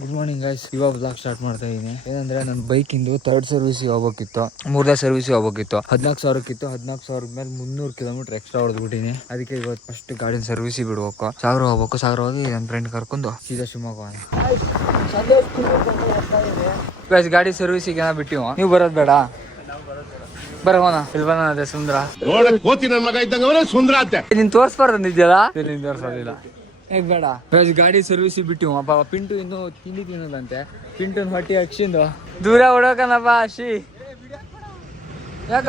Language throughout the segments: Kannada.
Good morning guys. ಇವಾಗ ಬ್ಲಾಗ್ ಸ್ಟಾರ್ಟ್ ಮಾಡ್ತಾ ಇದೀನಿ. ಏನಂದ್ರೆ ನನ್ನ ಬೈಕ್ ಇಂದು 3rd ಸರ್ವಿಸ್ ಹೋಗ್ಬೇಕಿತ್ತು, 3ನೇ ಸರ್ವಿಸ್ ಹೋಗ್ಬೇಕಿತ್ತು. 14,000 14,000 ಮೇಲೆ 300 ಕಿಲೋಮೀಟರ್ ಎಕ್ಸ್ಟ್ರಾ ಹೊಡೆದ್ಬಿಟ್ಟಿನಿ. ಅದಕ್ಕೆ ಇವತ್ತು ಫಸ್ಟ್ ಗಾಡಿನ ಸರ್ವಿಸ್ ಬಿಡ್ಬೇಕು. ಸಾಗರ ಹೋಗ್ಬೇಕು. ಸಾಗರ ಹೋಗಿ ನನ್ನ ಫ್ರೆಂಡ್ ಕರ್ಕೊಂಡು ಸೀದಾ ಶಿವಮೊಗ್ಗ ಗೈಸ್. ಗಾಡಿ ಸರ್ವಿಸಿಗೆ ಏನೋ ಬಿಟ್ಟಿವ. ನೀವು ಬರೋದು ಬೇಡ, ಬರೋಣ. ಇಲ್ಲಿ ಬಂದ ಸುಂದ್ರ ನೀನ್ ತೋರ್ಸ್ಬಾರ್ದಿದ್ಯಲ್ಲ, ನೀನ್ ತೋರ್ಸೋದಿಲ್ಲ. ಹೇಗ್ ಬೇಡ ಗಾಡಿ ಸರ್ವಿಸ್ ಬಿಟ್ಟಿವ್. ಅಪ್ಪ ಪಿಂಟು ಇನ್ನು ತಿಂಡಿ ತಿನ್ನೋದಂತೆ. ಪಿಂಟುನ್ ಹೊಟ್ಟಿ ಹಚ್ಚಿಂದು ದೂರ ಹೊಡೋಕನಪ್ಪ. ಅಶಿ ಯಾಕ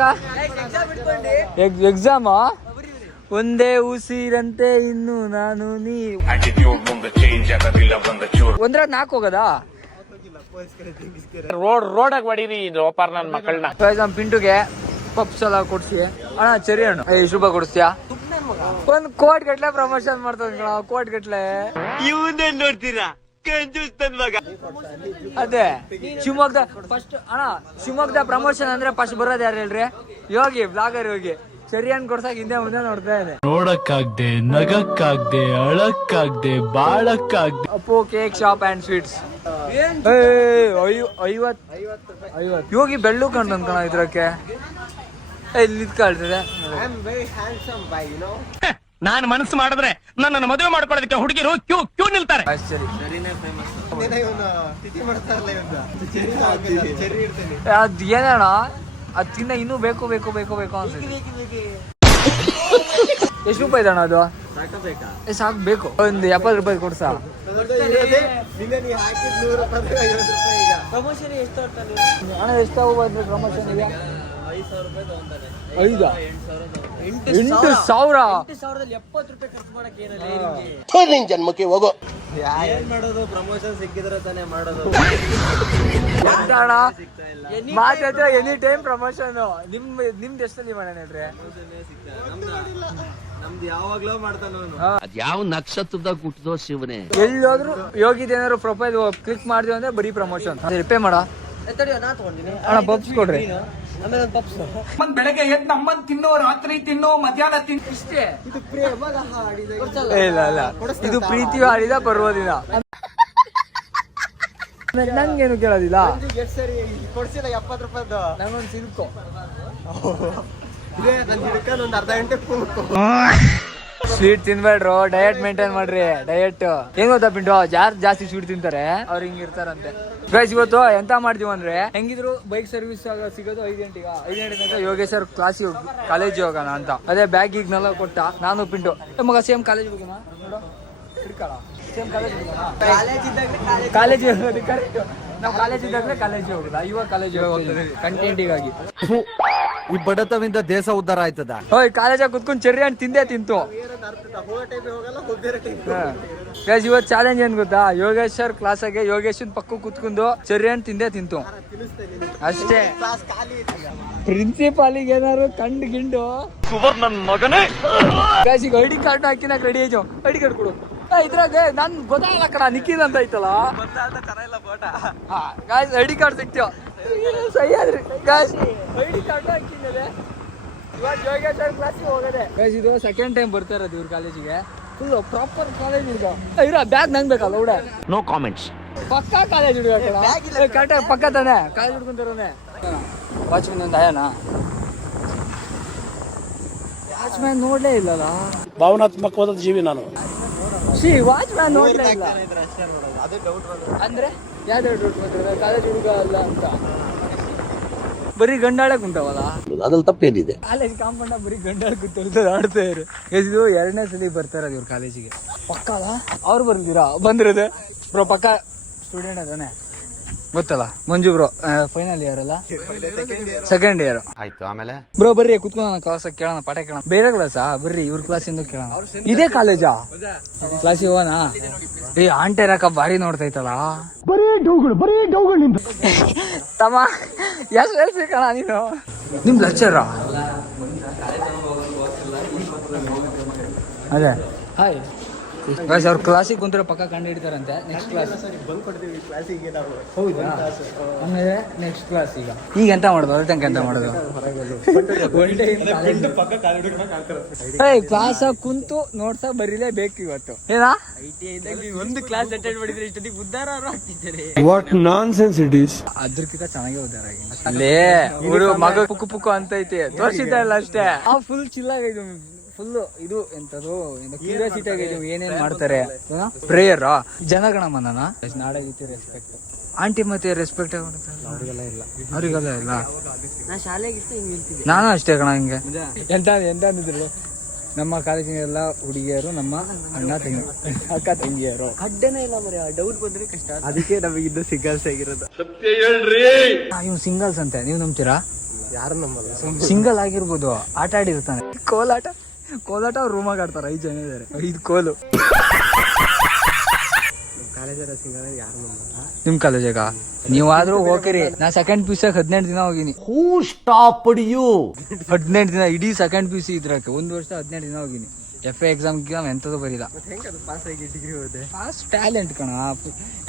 ಎಕ್ಸಾಮ ಒಂದೇ ಉಸಿರಂತೆ ಇನ್ನು ನಾನು ನೀ ಒಂದ್ರ 4 ಹೋಗದಾ ರೋಡಾಗ ಹೊಡೀರಿ ನನ್ನ ಮಕ್ಕಳನ್ನ. ಪಿಂಟುಗೆ ಪಪ್ಸ್ ಎಲ್ಲ ಕೊಡ್ಸಿ. ಅಣ್ಣ ಚೆರಿ ಹಣ್ಣು 5 ರೂಪಾಯಿ ಕೊಡಿಸ್ತೀಯಾ? 1 ಕೋಟಿ ಗಟ್ಲೆ ಪ್ರಮೋಷನ್ ಮಾಡ್ತದ. ಕೋಟಿ ಗಟ್ಲೆ ಇವನ್ನೇನ್ ನೋಡ್ತೀರಾ? ಅದೇ ಶಿವಮೊಗ್ಗದ ಫಸ್ಟ್ ಅಣ್ಣ. ಶಿವಮೊಗ್ಗದ ಪ್ರಮೋಷನ್ ಅಂದ್ರೆ ಫಸ್ಟ್ ಬರೋದು ಯಾರು ಹೇಳ್ರಿ? ಯೋಗಿ ಬ್ಲಾಗರ್ ಯೋಗಿ. ಚೆರಿ ಹಣ್ಣು ಕೊಡ್ಸಕ್ ಹಿಂದೆ ಮುಂದೆ ನೋಡ್ತಾ ಇದೆ. ನೋಡಕ್ಕಾಗ್ದೆ, ನಗಕ್ಕಾಗ್ದೆ, ಅಳಕ್ಕಾಗ್ದೆ, ಬಾಳಕ್ಕಾಗ್ದೆ. Appu cake shop and sweets 50 ಯೋಗಿ ಬೆಳ್ಳು ಕಂಡು ಅನ್ಕೋಣ ಇದ್ರಕ್ಕೆ. ಇಲ್ಲಿ ನಿಂತ್ಕೊಳ್ತದೆ. ನಾನು ಮನಸ್ಸು ಮಾಡಿದ್ರೆ ನನ್ನನ್ನು ಮದುವೆ ಮಾಡ್ಕೊಳ್ಳೋದಕ್ಕೆ ಹುಡುಗಿರು ಕ್ಯೂ ನಿಲ್ತಾರೆ. ಅದ್ ಏನಣ್ಣ ಅದ್ ತಿನ್ನ ಇನ್ನೂ ಬೇಕು ಬೇಕು ಬೇಕು ಬೇಕು ಅನ್ಸುತ್ತೆ. ಎಷ್ಟು ರೂಪಾಯಿ ಅಣ್ಣ ಅದು? ಸಾಕು ಬೇಕು. ಒಂದು 70 ರೂಪಾಯಿ ಕೊಡ್ಸ. ಅಣ್ಣ ಎಷ್ಟು ಬಂದ್ರೆ ಪ್ರಮೋಷನ್ ಇದೆ? 8,000 ಜನ್ಮಕ್ಕೆ ಹೋಗೋ. ಮಾಡೋದು ಪ್ರಮೋಷನ್ ಸಿಕ್ಕಿದ್ರೆ ತಾನೇ ಮಾಡೋದು. ಮಾತ್ರ ಎನಿ ಟೈಮ್ ಪ್ರಮೋಷನ್. ನಿಮ್ದು ಎಷ್ಟಲ್ಲಿ ಮಾಡೋಣ ಹೇಳ್ರಿ? ನಮ್ದು ಯಾವಾಗ್ಲೂ ಮಾಡ್ತಾನ. ಅದ್ ಯಾವ ನಕ್ಷತ್ರದಾಗ ಹುಟ್ಟಿದೋ ಶಿವನೇ. ಎಲ್ಲೋದ್ರು ಯೋಗಿದೇನಾದ್ರು ಪ್ರೊಫೈಲ್ ಕ್ಲಿಕ್ ಮಾಡಿದ್ವಿ ಅಂದ್ರೆ ಬರೀ ಪ್ರಮೋಷನ್. ರಿಪೇ ಮಾಡ ಅಣ್ಣ ಪಪ್ಸ್ ಕೊಡ್ರಿ. ಬೆಳಗ್ಗೆ ಎದ್ದು ನಮ್ಮನ್ ತಿನ್ನೋ, ರಾತ್ರಿ ತಿನ್ನೋ, ಮಧ್ಯಾಹ್ನ ತಿನ್ನೋ, ಇಷ್ಟೇ. ಇದು ಪ್ರೇಮದ ಹಾಡಿದ ಇಲ್ಲ ಇದು ಪ್ರೀತಿ ಹಾಡಿದ ಪರ್ವದಿನ. ನಂಗೇನು ಕೇಳೋದಿಲ್ಲ. ಸರಿ ಕೊಡ್ಸಿಲ್ಲ 70 ರೂಪಾಯಿದು. ನಂಗೊಂದು ಸಿಲ್ಕೋ ಇದೇ ನನ್ ಹಿಡ್ಕೊಂಡು ಒಂದು ಅರ್ಧ ಗಂಟೆ ಕೂತ್ಕೊ. ಸ್ವೀಟ್ ತಿನ್ಬೇಡ್ರು, ಡಯಟ್ ಮೇಂಟೈನ್ ಮಾಡ್ರಿ. ಡಯಟ್ ಹೆಂಗ್ ಗೊತ್ತಾ ಪಿಂಟು? ಯಾರು ಜಾಸ್ತಿ ಸ್ವೀಟ್ ತಿಂತಾರೆ ಅವ್ರು ಹಿಂಗಿರ್ತಾರಂತೆ. ಗೈಸ್ ಇವತ್ತು ಎಂತ ಮಾಡ್ತೀವಿ ಅಂದ್ರೆ, ಹೆಂಗಿದ್ರು ಬೈಕ್ ಸರ್ವಿಸ್ ಸಿಗೋದು 5 ಗಂಟೆಗೆ. 5 ಗಂಟೆ ತನಕ ಯೋಗೇಶ್ವರ್ ಕ್ಲಾಸಿಗೆ ಕಾಲೇಜಿಗೆ ಹೋಗೋಣ ಅಂತ. ಅದೇ ಬ್ಯಾಗ್ ಈಗ್ನೆಲ್ಲ ಕೊಟ್ಟ. ನಾನು ಪಿಂಟು ಮಗ ಸೇಮ್ ಕಾಲೇಜ್ ಹೋಗೋಣ. ನೋಡು ಹಿಡ್ಕಳ ಸೇಮ್ ಕಾಲೇಜ್ ಹೋಗೋಣ. College correct. ನಾವು ಕಾಲೇಜ್ ಇದ್ದಾಗಲೇ ಕಾಲೇಜಿಗೆ ಹೋಗುದ. ಇವಾಗ ಕಾಲೇಜಿಗೆ ಹೋಗ್ತದೆ ಕಂಟೆಂಟಿಗಾಗಿ. ಈ ಬಡತವಿಂದ ದೇಶ ಉದ್ಧಾರ ಆಯ್ತದ. ಓಯ್ ಕಾಲೇಜಾಗ ಕುತ್ಕೊಂಡು ಚೆರ್ರಿ ಹಣ್ಣು ತಿಂದೆ ತಿಂತು. ಇವತ್ತು ಚಾಲೆಂಜ್ ಏನ್ ಗೊತ್ತಾ? ಯೋಗೇಶ್ವರ್ ಕ್ಲಾಸಾಗೆ ಯೋಗೇಶ್ವರ್ ಪಕ್ಕ ಕುತ್ಕೊಂಡು ಚೆರ್ರಿ ಹಣ್ಣು ತಿಂದೆ ತಿಂತು ಅಷ್ಟೇ. ಪ್ರಿನ್ಸಿಪಾಲಿಗೆ ಏನಾರು ಕಂಡು ಗಿಂಡು ನನ್ನ ಮಗನೇ ಈಗ ಐಡಿ ಕಾರ್ಡ್ ಹಾಕಿನಾಕ ರೆಡಿ ಆಯ್ತು. ಐಡಿ ಕಾರ್ಡ್ ಕೊಡು. ಇದ್ರಾಗ ನನ್ ಗೊತ್ತಾಗಲ್ಲ ಕಣ, ನಿಖಿಲ್ ಅಂತ ಐತಲ್ಲ. ಗಾಯ್ಸ್ ಐಡಿ ಕಾರ್ಡ್ ಸಿಕ್ತೇವ. ಸಹಿ ಆದ್ರಿ ಗಾಯ್ಸ್. ಐಡಿ ಕಾರ್ಡ್ ಹಾಕಿದ್ದೆ. ಇವಾಗ ಯೋಗೇಶ್ವರ್ ಕ್ಲಾಸಿಗೆ ಹೋಗದೆ ಗಾಯ್ಸ್. ಇದು ಸೆಕೆಂಡ್ ಟೈಮ್ ಬರ್ತಾ ಇರೋದು ಇವ್ರ ಕಾಲೇಜಿಗೆ. ಫುಲ್ ಪ್ರಾಪರ್ ಕಾಲೇಜ್ ಹುಡುಗ. ಇರೋ ಬ್ಯಾಗ್ ನಂಗೆ ಬೇಕಲ್ಲ ಹುಡ. No comments. ಪಕ್ಕಾ ಕಾಲೇಜ್ ಹುಡುಗ ಕರೆಕ್ಟ್. ಪಕ್ಕ ತಾನೆ ಕಾಲೇಜ್ ಹುಡ್ಕೊಂತಾರನೆ. ವಾಚ್ಮನ್ ಒಂದು ಆಯನ ವಾಚ್ಮ್ಯಾನ್ ನೋಡ್ಲೇ ಇಲ್ಲಲ್ಲ. ಭಾವನಾತ್ಮಕವಾದ ಜೀವಿ ನಾನು. ವಾಚ್ಮ್ಯಾನ್ ನೋಡ್ಲೇ ಇಲ್ಲ ಅಂದ್ರೆ ಯಾವ್ದು ಡೌಟ್ ಮಾಡ್ತಾರೆ? ಕಾಲೇಜ್ ಹುಡುಗ ಅಲ್ಲ ಅಂತ ಬರೀ ಗಂಡಾಳೆ ಕುಂತಾವಲ್ಲ. ಅದ್ರಲ್ಲಿ ತಪ್ಪೇನಿದೆ? ಕಾಲೇಜ್ ಕಾಂಪೌಂಡ್ ಬರೀ ಗಂಡಾಳೆ ಕುಂತ ಆಡ್ತಾ ಇರು. ಇದು 2ನೇ ಸಲ ಬರ್ತಾರ ಇವ್ರ ಕಾಲೇಜಿಗೆ. ಪಕ್ಕ ಅವ್ರು ಬರ್ದಿರಾ? ಬಂದಿರೋದು ಬ್ರೋ ಪಕ್ಕ ಸ್ಟೂಡೆಂಟ್ ಅದಾನೆ ಗೊತ್ತಲ್ಲ. ಮಂಜು ಬ್ರೋ ಫೈನಲ್ ಇಯರ್ ಅಲ್ಲ, ಸೆಕೆಂಡ್ ಇಯರ್ ಆಯ್ತು. ಆಮೇಲೆ ಬ್ರೋ ಬರ್ರಿ ಕುತ್ಕೊಂಡು ಕ್ಲಾಸ್ ಕೇಳೋಣ, ಪಾಠ ಕೇಳೋಣ. ಬೇರೆ ಕ್ಲಾಸಾ? ಬರ್ರಿ ಇವ್ರ ಕ್ಲಾಸಿಂದ ಕೇಳೋಣ. ಇದೇ ಕಾಲೇಜಾ? ಕ್ಲಾಸಿಗೆ ಹೋಗೋಣ. ಏ ಆಂಟೆ ರಾಕ ಬಾರಿ ನೋಡ್ತೈತಲ್ಲ. ತಮ್ಮ ಎಷ್ಟು ಹೇಳ್ಸಿ ಕಣ ನೀನು. ನಿಮ್ ಲೆಕ್ಚರ ಅದೇ ಹಾಯ್ ಗೈಸ್ ಅವ್ರ ಕ್ಲಾಸಿಗೆ ಕುಂತ್ರೆ ಪಕ್ಕ ಕಂಡು ಹಿಡಿತಾರಂತೆ. ನೆಕ್ಸ್ಟ್ ಕ್ಲಾಸ್ ಬಂದ್ ಕೊಡ್ತೀವಿ ಕ್ಲಾಸಿಗೆ ನಾವು. ಹೌದಾ? ಆಮೇಲೆ ನೆಕ್ಸ್ಟ್ ಕ್ಲಾಸ್ ಈಗ ಎಂತ ಮಾಡೋದು? ಅದ್ರ ತನಕ ಎಂತ ಮಾಡೋದು? ಕ್ಲಾಸ್ ಕುಂತು ನೋಡ್ಸ ಬರೀಲೇಬೇಕು ಇವತ್ತು. ಏನಾ ಒಂದು ಕ್ಲಾಸ್ ಅಟೆಂಡ್ ಮಾಡಿದ್ರೆ ಇಷ್ಟೊತ್ತಿಗೆ ಉದ್ದಾರ ಆಗ್ತಿದ್ದಾರೆ. What nonsense it is. ಅದ್ರಕ್ಕಿಂತ ಚೆನ್ನಾಗೇ ಉದ್ದಾರ ಆಗಿ ಅಲ್ಲೇ ಇವರು ಮಗ ಪುಕ್ಕು ಪುಕ್ಕು ಅಂತ ಐತಿ ತೋರಿಸಿದ್ದ ಇಲ್ಲ ಅಷ್ಟೇ. ಫುಲ್ ಚಿಲ್ಲಾಗೈದು, ಫುಲ್ ಇದು ಎಂತದು ಕ್ಯೂರಿಯಾಸಿಟಿ ಆಗೈದು ಏನೇನ್ ಮಾಡ್ತಾರೆ. ಪ್ರೇಯರ್ ಜನಗಣಮನ ನಾಳೆ ರೀತಿ ರೆಸ್ಪೆಕ್ಟ್ ಆಂಟಿ ಮತ್ತೆ ರೆಸ್ಪೆಕ್ಟ್ ಅವರಿಗೆಲ್ಲ ಇಲ್ಲ. ನಾ ಶಾಲೆಗೆ ಹಿಂಗೆ ನಾನು ಅಷ್ಟೇ ಕಣ ಹಿಂಗೆ ಎಂತ ಅಂದಿದ್ರು ನಮ್ಮ ಕಾಲೇಜಿನ ಎಲ್ಲ ಹುಡುಗಿಯರು ನಮ್ಮ ಅಕ್ಕ ತಂಗಿಯರು. ಅಡ್ಡನೇ ಇಲ್ಲ ಮರಿ, ಡೌಟ್ ಬಂದ್ರೆ ಕಷ್ಟ. ಅದಕ್ಕೆ ನಮಗೆ ಇದ್ದು ಸಿಂಗಲ್ಸ್ ಆಗಿರೋದು. ಇವ್ ಸಿಂಗಲ್ಸ್ ಅಂತೆ, ನೀವು ನಂಬ್ತೀರಾ? ಯಾರು ನಮ್ಮಲ್ಲ. ಸಿಂಗಲ್ ಆಗಿರ್ಬೋದು, ಆಟ ಆಡಿರ್ತಾನೆ. ಕೋಲಾಟ ಅವ್ರು ರೂಮಾಗ ಆಡ್ತಾರ. 5 ಜನ ಇದಾರೆ, 5 ಕೋಲು. ಕಾಲೇಜರ ಸಿಂಗಲ್ ಯಾರು ನಮ್ಮಲ್ಲ. ನಿಮ್ ಕಾಲೇಜಾಗ ನೀವಾದ್ರೂ ಹೋಗಿರಿ. ನಾ ಸೆಕೆಂಡ್ ಪಿ ಯು 18 ದಿನ ಹೋಗಿನಿ. 18 ದಿನ ಇಡೀ ಸೆಕೆಂಡ್ ಪಿ ಯು ಸಿ ಇದ್ರಕ್ಕೆ 1 ವರ್ಷ 18 ದಿನ ಹೋಗಿನಿ. FA ಎಕ್ಸಾಮ್ ಎಂತದ್ದು ಬರೀಲ್ಲ. ಪಾಸ್ ಆಗಿ ಡಿಗ್ರಿ ಹೋದೆ. ಫಾಸ್ಟ್ ಟ್ಯಾಲೆಂಟ್ ಕಣ.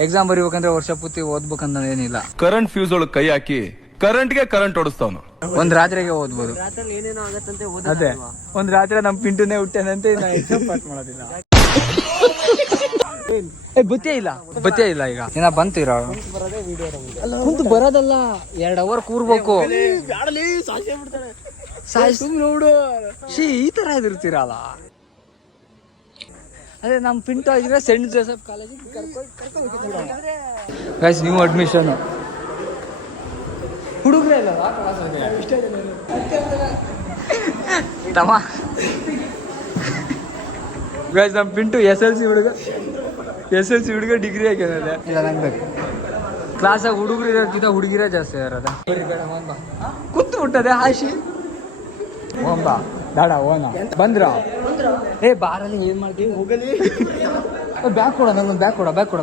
ಎಕ್ಸಾಮ್ ಬರೀಬೇಕಂದ್ರೆ ವರ್ಷ ಪೂರ್ತಿ ಓದ್ಬೇಕಂತ ಏನಿಲ್ಲ. ಕರೆಂಟ್ ಫ್ಯೂಸ್ ಒಳಗೆ ಕೈ ಹಾಕಿ ಕರೆಂಟ್ಗೆ ಕರೆಂಟ್ ಓಡಿಸ್ತಾವನು. ಒಂದ್ ರಾತ್ರಿಗೆ ಓದ್ಬೋದು. ರಾತ್ರಿ ಏನೇನೋ ಆಗತ್ತಂತೆ ಅದೇ ಒಂದ್ ರಾತ್ರಿ ನಮ್ ಪಿಂಟುನೇ ಹುಟ್ಟೇನಂತೆ ಎಕ್ಸಾಮ್ ಪಾಸ್ ಮಾಡೋದಿಲ್ಲ. ಬತ್ತೇ ಇಲ್ಲ ಈಗ ಏನ ಬಂತೀರ ಕುಂತು ಬರೋದಲ್ಲ, 2 ಅವರ್ ಕೂರ್ಬೇಕು. ನೋಡು ಈ ತರ ಇದಿರ್ತೀರಲ್ಲ. ಅದೇ ನಮ್ ಪಿಂಟು ಆಗಿದ್ರೆ ಸೆಂಟ್ ಜೋಸೆಫ್ ಕಾಲೇಜಿಗೆ ಗೈಸ್ ನೀವು ಅಡ್ಮಿಷನ್ ಹುಡುಗ್ರೆ ಇಲ್ಲ ತಮ್ಮ. ಗೈಸ್ ನಮ್ ಪಿಂಟು SLC ಹುಡುಗ ಡಿಗ್ರಿ ಹಾಕಿದೆ. ಇಲ್ಲ ನಂಗೆ ಬೇಕು. ಕ್ಲಾಸಾಗ ಹುಡುಗರು ಇರೋಕ್ಕಿಂತ ಹುಡುಗಿರೇ ಜಾಸ್ತಿ ಇರೋದ. ಕುಂತು ಬಿಟ್ಟದೆ ಹಾಶಿ ಓಂಬಾ ಬೇಡ ಓನ ಬಂದ್ರ ಬಾರಲ್ಲಿ ಏನ್ ಮಾಡ್ತೀವಿ ಹೋಗಲಿ. ಬ್ಯಾಗ್ ಕೊಡ, ನಂಗೊಂದು ಬ್ಯಾಗ್ ಕೊಡ.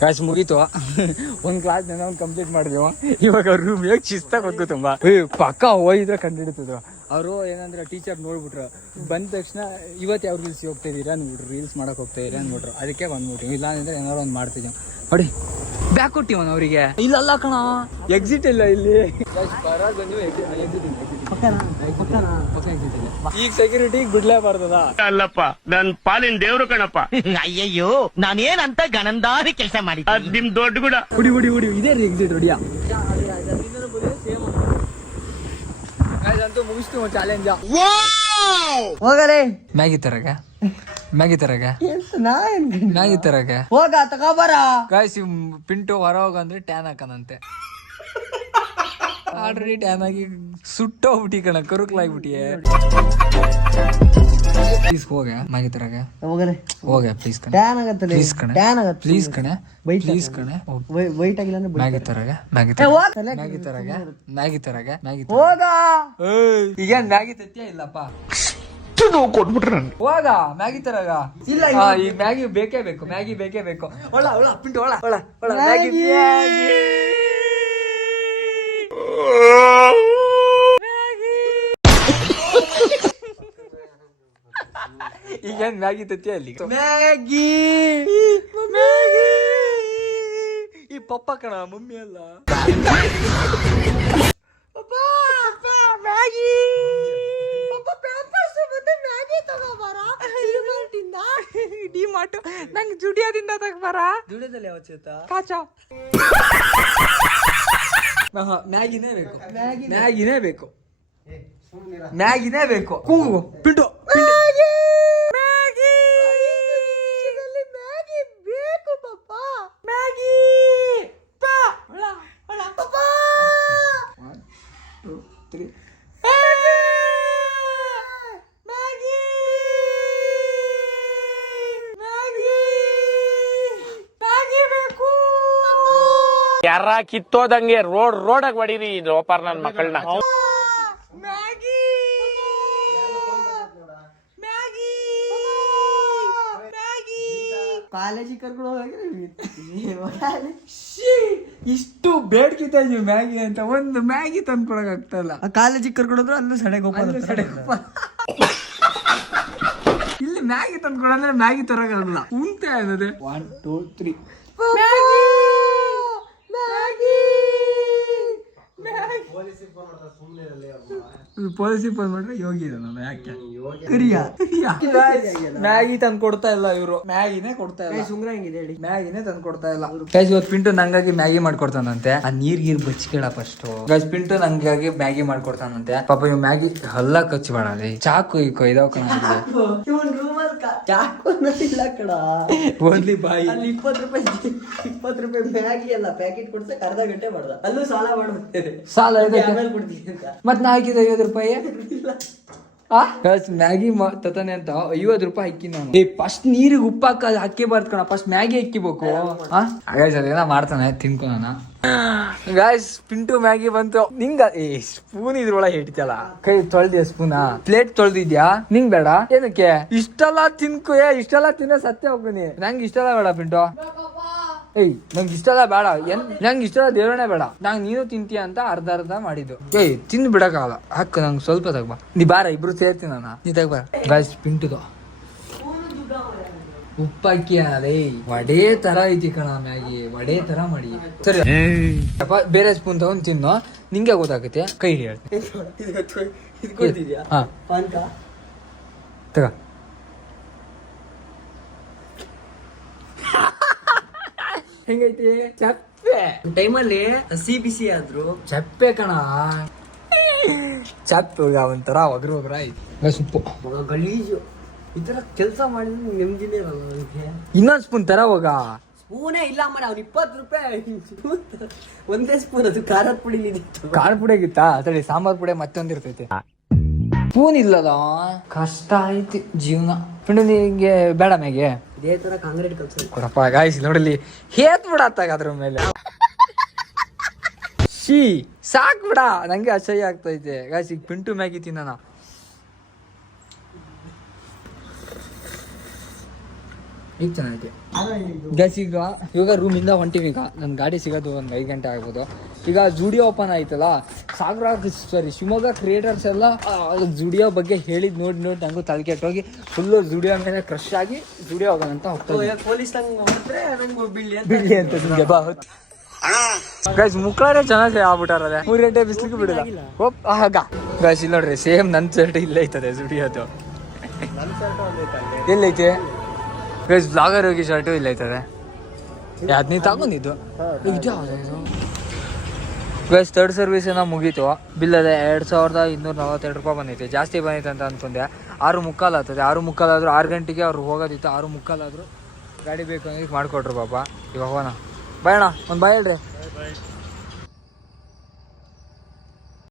ಕ್ಲಾಸ್ ಮುಗೀತು. ಒಂದ್ ಕ್ಲಾಸ್ ಒಂದು ಕಂಪ್ಲೀಟ್ ಮಾಡಿದ್ವಿ. ಇವಾಗ ರೂಮ್ ಹೇಗೆ ಶಿಸ್ತಾಗ ಹೋಗ್ತು. ತುಂಬಾ ಪಕ್ಕ ಹೋಗಿದ್ರೆ ಕಂಡು ಹಿಡಿತಿದ್ರು. ಅವರು ಏನಂದ್ರೆ ಟೀಚರ್ ನೋಡ್ಬಿಟ್ರು. ಬಂದ ತಕ್ಷಣ ಇವತ್ತು ಯಾವ ರೀಲ್ಸ್ ಹೋಗ್ತಾ ಇದೀರಾ ಅಂದ್ಬಿಟ್ರು. ರೀಲ್ಸ್ ಮಾಡಕ್ ಹೋಗ್ತಾ ಇದೀರಾ ಅಂದ್ಬಿಟ್ರು. ಅದಕ್ಕೆ ಬಂದ್ಬಿಟ್ಟು ಇಲ್ಲ ಅಂದ್ರೆ ಏನಾರು ಒಂದು ಮಾಡ್ತಿದ್ವಿ. ನೋಡಿ ಬ್ಯಾಗ್ ಕೊಟ್ಟಿವನ್ ಅವರಿಗೆ. ಇಲ್ಲಲ್ಲ ಕಣ, ಎಕ್ಸಿಟ್ ಇಲ್ಲ ಇಲ್ಲಿ. ಈಗ ಸೆಕ್ಯೂರಿಟಿ ಬಿಡ್ಲೇಬಾರ್ದದ. ಅಲ್ಲಪ್ಪ ನನ್ ಪಾಲಿನ ದೇವ್ರು ಕಣಪ್ಪ. ಅಯ್ಯಯ್ಯೋ ನಾನೇನಂತ ಗಣಂದಾರಿ ಕೆಲಸ ಮಾಡಿ ಅದ್ ನಿಮ್ ದೊಡ್ಡ ಗುಡ. ಹುಡಿ ಇದೇ ರೀ ಎಕ್ಸಿಟ್ ಹೊಡಿಯಾ. ಅಂತೂ ಮುಗಿಸ್ತು ಚಾಲೆಂಜ್. ಹೋಗಲೇ ಮ್ಯಾಗಿ ತರಗೆ ಹೋಗ ತಗೋಬರ. ಗಾಯ್ಸ್ ಪಿಂಟು ಹೊರ ಹೋಗಂದ್ರೆ ಟ್ಯಾನ್ ಹಾಕನಂತೆ. ಆಲ್ರೆಡಿ ಟ್ಯಾನ್ ಆಗಿ ಸುಟ್ಟೋಗ್ಬಿಟ್ಟಿ ಕಣ, ಕರುಕ್ಲಾಗ್ಬಿಟ್ಟಿಯೇ. ಪ್ಲೀಸ್ ಹೋಗ ಮ್ಯಾಗಿ ತರಗೆ ಹೋಗ ಪ್ಲೀಸ್ ಕಣೆ. ಪ್ಲೀಸ್ ಕಣೆ ವೈಟ್ ಆಗಿಲ್ಲ ಅಂದ್ರೆ ಮ್ಯಾಗಿ ತರಗೆ ಹೋಗ. ಈಗೇನ್ ಮ್ಯಾಗಿ ತತ್ತಿಯ ಇಲ್ಲಪ್ಪ. ಕೊಟ್ಬಿಟ್ರೆ ಹೋಗ ಮ್ಯಾಗಿ ತರಗ. ಇಲ್ಲ ಈ ಮ್ಯಾಗಿ ಬೇಕೇ ಬೇಕು. ಒಳ ಪಿಂಟು ಒಳ ಮ್ಯಾಗಿ. ಈಗೇನ್ ಮ್ಯಾಗಿ ತತ್ತಿಯ ಅಲ್ಲಿ. ಮ್ಯಾಗಿ ಈ ಪಪ್ಪ ಕಣ, ಮಮ್ಮಿ ಅಲ್ಲ. ಡಿಮಾರ್ಟ್ ನಂಗೆ ಜುಡಿಯೋದಿಂದ ತಗೋಬಾರ. ದುಡಿಯೋದಲ್ಲಿ ಯಾವ ಚೇತ ಕಾಚಾ ಮ್ಯಾಗಿನೇ ಬೇಕು. ಕೂಗು ಪಿಂಟು ಯಾರ ಕಿತ್ತೋದಂಗೆ ರೋಡಾಗ ಹೊಡೀರಿ ರೋಪಾರ್ ನನ್ ಮಕ್ಕಳನ್ನ. ಕಾಲೇಜಿಗೆ ಕರ್ಕೊಂಡು ಇಷ್ಟು ಬೇಡ್ಕಿತಾ ಇದೀವಿ ಮ್ಯಾಗಿ ಅಂತ. ಒಂದು ಮ್ಯಾಗಿ ತಂದ್ಕೊಳಕ್ ಆಗ್ತಾ ಇಲ್ಲ. ಕಾಲೇಜಿಗೆ ಕರ್ಕೊಂಡ್ರು ಅಲ್ಲೂ ಸಡೆ ಗೋಪಾಲ. ಇಲ್ಲಿ ಮ್ಯಾಗಿ ತಂದ್ಕೊಡಂದ್ರೆ ಮ್ಯಾಗಿ ತರಕಾಗಲ್ಲ ಉಂಟ ಅನ್ನೋದು 1 2 3 ಪೊಲೀಸಿಗೆ ಫೋನ್ ಮಾಡ್ರೆ ಯೋಗಿ ಇದಾನ ಯಾಕೆ ಮ್ಯಾಗಿ ತಂದು ಕೊಡ್ತಾ ಇಲ್ಲ ಇವರು ಮ್ಯಾಗಿನೇ ಕೊಡ್ತಾ ಇಲ್ಲ ಸುಂಗ್ರ ಹೆಂಗಿದೆ ಹೇಳಿ ಮ್ಯಾಗಿನೇ ತಂದು ಕೊಡ್ತಾ ಇಲ್ಲ ಗೈಸ್ ಇವತ್ತು ಪಿಂಟು ನಂಗಾಗಿ ಮ್ಯಾಗಿ ಮಾಡ್ಕೊಡ್ತಾನಂತೆ ಆ ನೀರ್ ಬಚ್ಕೇಳ ಫಸ್ಟ್ ಗೈಸ್ ಪಿಂಟು ನಂಗಾಗಿ ಮ್ಯಾಗಿ ಮಾಡ್ಕೊಡ್ತಾನಂತೆ ಪಾಪ ಇವ್ ಮ್ಯಾಗಿ ಹಲ್ಲ ಕಚ್ಚಬೇಡ ಚಾಕು ಈ ಕೊಯ್ದಾವ್ ಕಣ ಇವನ್ ರೂಮಲ್ಲಿ ಚಾಕು ಅನ್ನೋದಿಲ್ಲ ಕಣ ಓನ್ಲಿ ಬಾಯಿ ಅಲ್ಲಿ 20 ರೂಪಾಯಿ ಮ್ಯಾಗಿ ಅಲ್ಲ ಪ್ಯಾಕೆಟ್ ಕೊಡ್ಸಕ್ ಅರ್ಧ ಗಂಟೆ ಮಾಡ್ದ ಅಲ್ಲೂ ಸಾಲ ಮಾಡ್ಬಿಡ್ತೇನೆ ಸಾಲ ಇದೆ ಆಮೇಲೆ ಕೊಡ್ತೀನಿ ಅಂತ ಮತ್ ನಾ ಹಾಕಿದ 50 ರೂಪಾಯಿ ಮ್ಯಾಗಿ ತತಾನೆ ಅಂತ 50 ರೂಪಾಯಿ ಹಾಕಿ ನಾನು ಫಸ್ಟ್ ನೀರಿಗೆ ಉಪ್ಪು ಹಾಕಿ ಬಾರ್ದು ಕಣ ಫಸ್ಟ್ ಮ್ಯಾಗಿ ಹಾಕಿಬೇಕು ಅದೇನ ಮಾಡ್ತಾನೆ ತಿನ್ಕೊಣ ಗಾಯ್ಸ್ ಪಿಂಟು ಮ್ಯಾಗಿ ಬಂತು ನಿಂಗ ಸ್ಪೂನ್ ಇದ್ರೊಳಗೆ ಹಿಡಿತಲ್ಲ ಕೈ ತೊಳ್ದಿಯ ಸ್ಪೂನಾ ಪ್ಲೇಟ್ ತೊಳ್ದಿದ್ಯಾ ನಿಂಗ್ ಬೇಡ ಏನಕ್ಕೆ ಇಷ್ಟೆಲ್ಲ ತಿನ್ಕೋ ಇಷ್ಟೆಲ್ಲ ತಿನ್ನ ಸತ್ಯ ಹೋಗ್ತೀನಿ ನಂಗೆ ಇಷ್ಟೆಲ್ಲ ಬೇಡ ಪಿಂಟು ನಂಗೆ ಇಷ್ಟೆಲ್ಲ ಬೇಡ ನಂಗೆ ಇಷ್ಟೆಲ್ಲ ದೇವರೇ ಬೇಡ ನಂಗೆ ನೀನು ತಿಂತೀಯ ಅಂತ ಅರ್ಧ ಮಾಡಿದ್ದು ತಿಂದು ಬಿಡಕ್ಕಾಗಲ್ಲ ಹಾಕ ನಂಗೆ ಸ್ವಲ್ಪ ತಗಬಾ ನೀ ಬಾರ ಇಬ್ರು ಸೇರ್ತೀನಿ ನಾನು ನೀ ತಗಬಾರ ಗಾಯ್ಸ್ ಪಿಂಟುದು ಉಪ್ಪಾಕಿ ಅದೇ ವಡೆ ತರ ಐತಿ ಕಣ ಮ್ಯಾಗಿ ವಡೆ ತರ ಮಾಡಿ ಸರಿ ಬೇರೆ ಸ್ಪೂನ್ ತಗೊಂಡ್ ತಿನ್ನು ನಿಂಗೆ ಗೊತ್ತಾಗುತ್ತೆ ಕೈ ಹೇಳ್ತೀನಿ ಹಾ ತಗ ಹೆಂಗೈತಿ ಚಪ್ಪೆ ಟೈಮಲ್ಲಿ ಹಸಿ ಬಿಸಿ ಆದ್ರು ಚಪ್ಪೆ ಕಣ ಚಪ್ಪೆ ಒಂಥರ ಒಗ್ರ ಐತಿ ಸೊಪ್ಪು ಗಲೀಜು ಈ ತರ ಕೆಲಸ ಮಾಡಿದ್ರೆ ನೆಮ್ಮದಿನೇ ಇರಲ್ಲ ನನಗೆ ಇನ್ನೊಂದ್ ಸ್ಪೂನ್ ತರ ಹೋಗ ಸ್ಪೂನೇ ಇಲ್ಲ ಮರ ಅವ್ನು 20 ರೂಪಾಯಿ ಒಂದೇ ಸ್ಪೂನ್ ಅದು ಖಾರದ ಪುಡಿ ಖಾರ ಪುಡಿ ಆಗಿತ್ತಾ ಅದ್ರಲ್ಲಿ ಸಾಂಬಾರ್ ಪುಡಿ ಮತ್ತೊಂದಿರ್ತೈತಿ ಸ್ಪೂನ್ ಇಲ್ಲದ ಕಷ್ಟ ಐತಿ ಜೀವನ ಪಿಂಡು ನಿಂಗೆ ಬೇಡ ಮ್ಯಾಗೆ ಇದೇ ತರ ಕಾಂಕ್ರೀಟ್ ಕಲ್ಸ ಕೊಡಪ್ಪ ಗಾಯ್ಸ್ ನೋಡಲಿ ಹೇತ್ ಬಿಡತ್ತಾಗ ಅದ್ರ ಮೇಲೆ ಶೀ ಸಾಕ್ ಬಿಡ ನಂಗೆ ಅಸಹ್ಯ ಆಗ್ತೈತೆ ಗಾಯ್ಸ್ ಈಗ ಪಿಂಟು ಮ್ಯಾಗಿ ತಿನ್ನೋಣ ಈಗ ಚೆನ್ನಾಗೈತೆ ಗ್ಯಾಸ್ ಇವಾಗ ರೂಮಿಂದ ಹೊಂಟಿವಿ ಈಗ ನನ್ನ ಗಾಡಿ ಸಿಗೋದು ಒಂದು 5 ಗಂಟೆ ಆಗ್ಬೋದು ಈಗ ಜುಡಿಯೋ ಓಪನ್ ಆಯ್ತಲ್ಲ ಶಿವಮೊಗ್ಗ ಕ್ರಿಯೇಟರ್ಸ್ ಎಲ್ಲ ಜುಡಿಯೋ ಬಗ್ಗೆ ಹೇಳಿದ್ ನೋಡಿ ನಂಗೂ ತಲೆ ಕೆಟ್ಟೋಗಿ ಫುಲ್ಲು ಜುಡಿಯೋ ಮೇಲೆ ಕ್ರಶ್ ಆಗಿ ಜುಡಿಯೋ ಹೋಗೋಣ ಅಂತ ಹೋಗ್ತಾರೆ ಪೊಲೀಸ್ ಬಿಡ್ಲಿ ಅಂತ ನಿಮ್ಗೆ ಬಾ ಗೈಸ್ ಮುಕ್ಕಳೇ ಚೆನ್ನಾಗಿ ಆಗ್ಬಿಟ್ಟಾರದೆ 3 ಗಂಟೆ ಬಿಸ್ಲಿಕ್ಕೆ ಬಿಡಿಲ್ಲ ಆಗ ಗೈಸ್ ಇಲ್ಲಿ ನೋಡ್ರಿ ಸೇಮ್ ನನ್ನ ಶರ್ಟ್ ಇಲ್ಲೇ ಐತದೆ ಜುಡಿಯೋದು ಎಲ್ಲೈತೆ ಗೈಸ್ ಬ್ಲಾಗರ್ ಹೋಗಿ ಶರ್ಟು ಇಲ್ಲ ಐತದೆ ಅದ್ ನೀ ತಗೊಂಡಿದ್ದು ಗೈಸ್ ಥರ್ಡ್ ಸರ್ವಿಸ್ ಏನೋ ಮುಗೀತು ಬಿಲ್ ಅದೇ 2242 ರೂಪಾಯಿ ಬಂದೈತೆ ಜಾಸ್ತಿ ಬಂದೈತೆ ಅಂತ ಅನ್ಕೊಂಡೆ 6:45 ಆಗ್ತದೆ 6:45 ಆದ್ರೂ 6 ಗಂಟೆಗೆ ಅವ್ರು ಹೋಗೋದಿತ್ತು 6:45 ಆದ್ರೂ ಗಾಡಿ ಬೇಕು ಅಂದ್ರೆ ಮಾಡಿಕೊಟ್ರು ಪಾಪ ಇವಾಗ ಹೋಗೋಣ ಬಾಯ್ ಅಣ್ಣ ಒಂದು ಬಾಯ್ ಹೇಳ್ರಿ